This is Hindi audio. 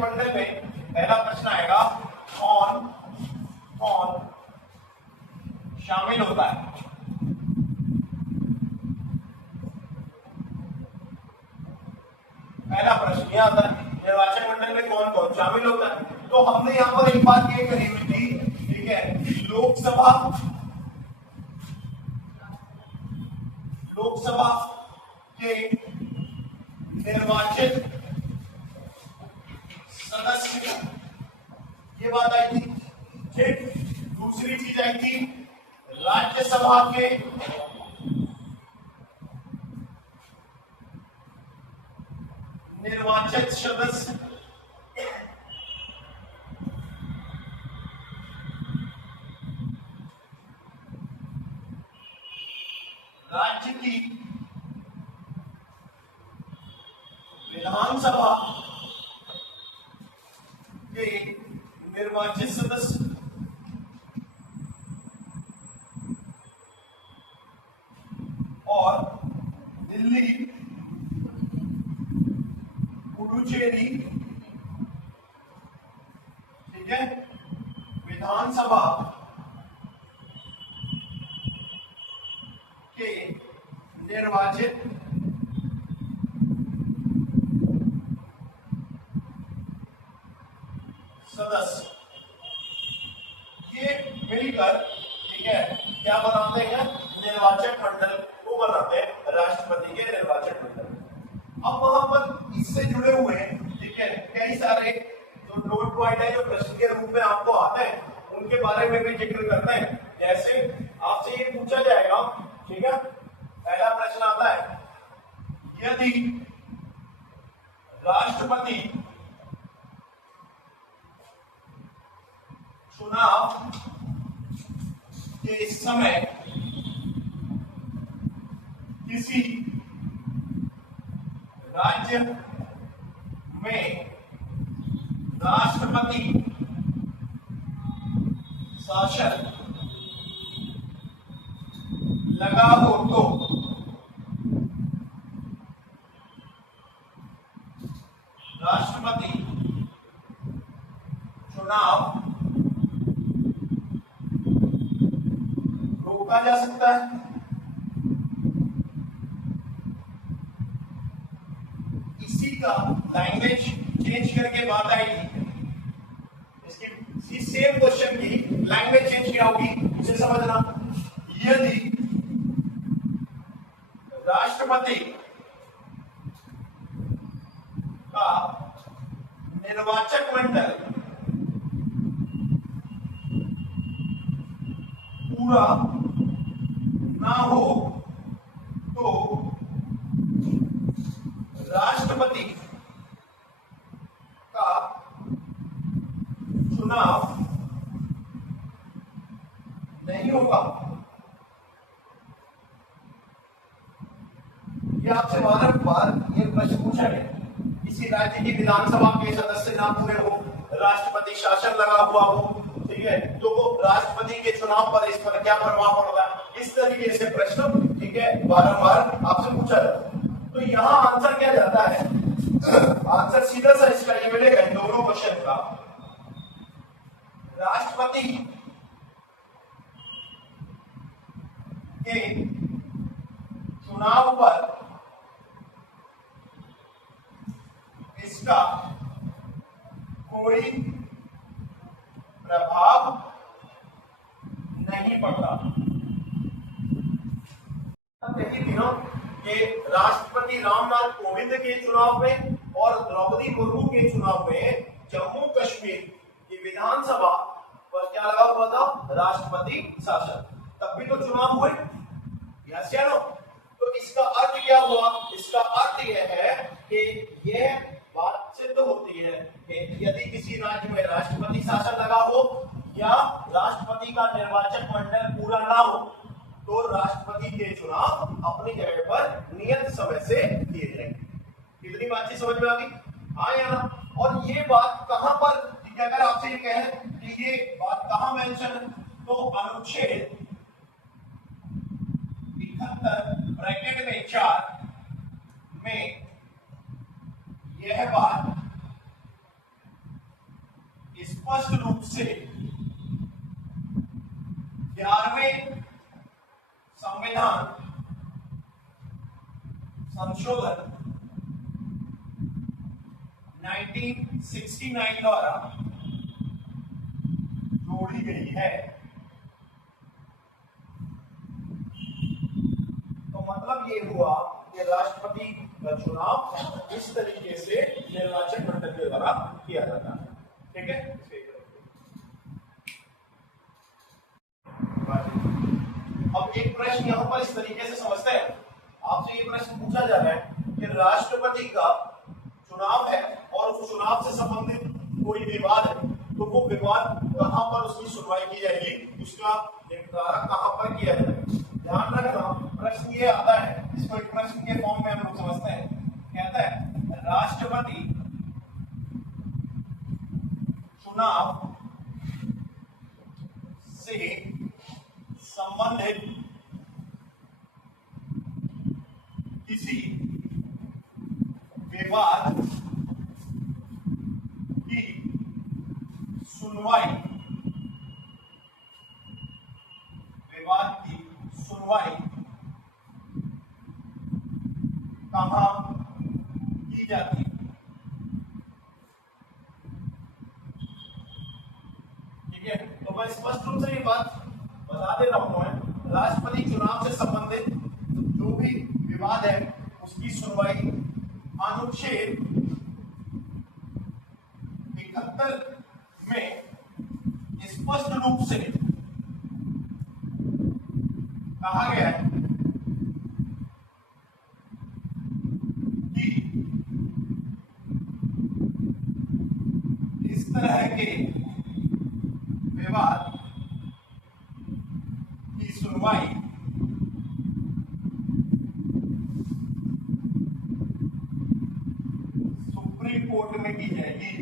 निर्वाचक मंडल में पहला प्रश्न आएगा, कौन कौन शामिल होता है। पहला प्रश्न यह आता है, निर्वाचन मंडल में कौन कौन शामिल होता है। तो हमने यहां पर एक बात ये करी हुई थी, ठीक है, लोकसभा के निर्वाचित सदस्य, ये बात आई थी। ठीक, दूसरी चीज आई थी राज्यसभा के निर्वाचित सदस्य, राज्य की विधानसभा के निर्वाचित सदस्य, और दिल्ली, पुडुचेरी, ठीक है, विधानसभा के निर्वाचित सदस्य, ये मिलकर, ठीक है, क्या बनाते हैं, निर्वाचक मंडल को बनाते हैं, राष्ट्रपति के निर्वाचक मंडल। अब वहां पर इससे जुड़े हुए हैं, ठीक है, कई सारे जो नोट पॉइंट है जो प्रश्न के रूप में आपको आते हैं, उनके बारे में भी जिक्र करते हैं। जैसे आपसे ये पूछा जाएगा, ठीक है, पहला प्रश्न आता है, यदि राष्ट्रपति चुनाव के समय किसी राज्य में राष्ट्रपति शासन लगा हो तो राष्ट्रपति चुनाव रोका जा सकता है। इसी का लैंग्वेज चेंज करके बात आएगी, इसकी सेम क्वेश्चन की लैंग्वेज चेंज क्या होगी इसे समझना। यदि राष्ट्रपति का निर्वाचक मंडल पूरा ना हो तो राष्ट्रपति का चुनाव नहीं होगा। ये आपसे बार ये प्रश्न पूछा गया, किसी राज्य की विधानसभा के सदस्य ना पूरे हो, राष्ट्रपति शासन लगा हुआ हो, ठीक है, तो वो राष्ट्रपति के चुनाव पर इस पर क्या प्रभाव पड़ता है, इस तरीके से प्रश्न, ठीक है, बारंबार आपसे पूछा जाता है। तो यहां आंसर क्या जाता है, आंसर सीधा सा इसका ये मिलेगा इन दोनों क्वेश्चन का। राष्ट्रपति के चुनाव पर इसका कोई प्रभाव नहीं पड़ता। देखिए तीनों कि राष्ट्रपति रामनाथ कोविंद के चुनाव में और द्रौपदी मुर्मू के चुनाव में जम्मू कश्मीर की विधानसभा पर क्या लगा हुआ था, राष्ट्रपति शासन। तब भी तो चुनाव हुए, यस या नो। तो इसका अर्थ क्या हुआ, इसका अर्थ यह है कि यह बात सिद्ध होती है कि यदि किसी राज्य में राष्ट्रपति शासन लगा हो या राष्ट्रपति का निर्वाचक मंडल पूरा ना हो तो राष्ट्रपति के चुनाव अपनी जगह पर नियत समय से किए जाएंगे। कितनी बात समझ में आ गई, हाँ या ना। और ये बात कहां पर, अगर आपसे ये कहें कि ये बात कहां मेंशन, तो अनुच्छेद 71 ब्रैकेट में 4 में यह बात स्पष्ट रूप से 11वें संविधान संशोधन 1969 द्वारा जोड़ी गई है। तो मतलब ये हुआ कि राष्ट्रपति का चुनाव इस तरीके से निर्वाचन मंडल के द्वारा किया जाता है। ठीक है, अब एक प्रश्न यहां पर इस तरीके से समझते हैं, आपसे ये प्रश्न पूछा जा रहा है कि राष्ट्रपति का चुनाव है और उस चुनाव से संबंधित कोई विवाद है, तो वो विवाद कहां पर उसकी सुनवाई की जाएगी, उसका निपटारा कहां पर किया जाएगा। ध्यान रखना, प्रश्न ये आता है, इसको एक प्रश्न के फॉर्म में हम लोग समझते हैं। कहता है राष्ट्रपति चुनाव से संबंधित किसी विवाद की सुनवाई कहां की जाती है। ठीक है, तो मैं स्पष्ट रूप से ये बात बता दे रहा हूं, मैं राष्ट्रपति चुनाव से संबंधित जो भी विवाद है उसकी सुनवाई अनुच्छेद 71 में स्पष्ट रूप से कहा गया है कि इस तरह के विवाद की सुनवाई सुप्रीम कोर्ट में की जाएगी।